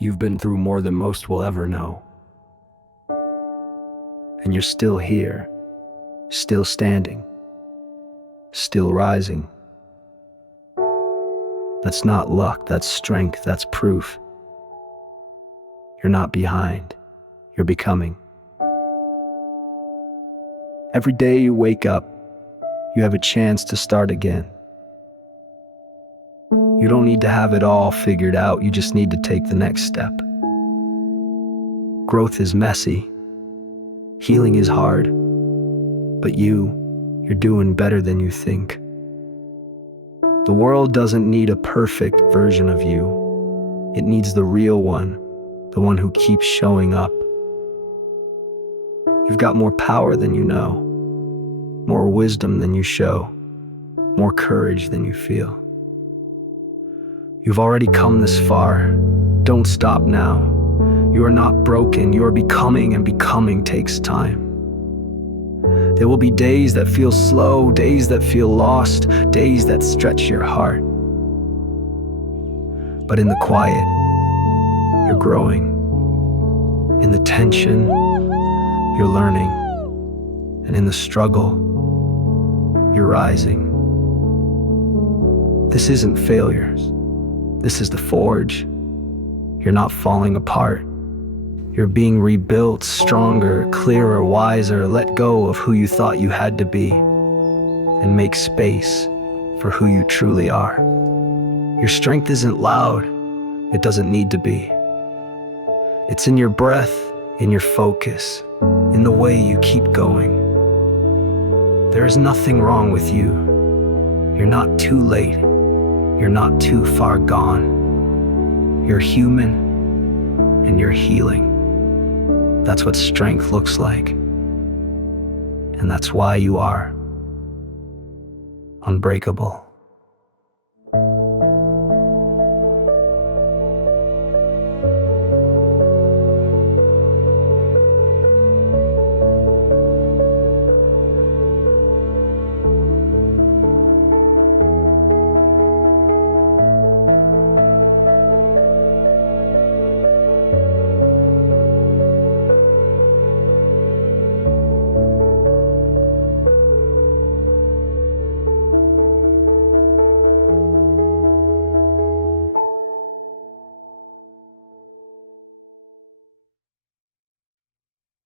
You've been through more than most will ever know. And you're still here, still standing, still rising. That's not luck, that's strength, that's proof. You're not behind, you're becoming. Every day you wake up, you have a chance to start again. You don't need to have it all figured out, you just need to take the next step. Growth is messy, healing is hard, but you're doing better than you think. The world doesn't need a perfect version of you. It needs the real one, the one who keeps showing up. You've got more power than you know, more wisdom than you show, more courage than you feel. You've already come this far. Don't stop now. You are not broken, you are becoming, and becoming takes time. There will be days that feel slow, days that feel lost, days that stretch your heart. But in the quiet, you're growing. In the tension, you're learning. And in the struggle, you're rising. This isn't failures. This is the forge. You're not falling apart. You're being rebuilt, stronger, clearer, wiser. Let go of who you thought you had to be and make space for who you truly are. Your strength isn't loud. It doesn't need to be. It's in your breath, in your focus, in the way you keep going. There is nothing wrong with you. You're not too late. You're not too far gone. You're human and you're healing. That's what strength looks like. And that's why you are unbreakable.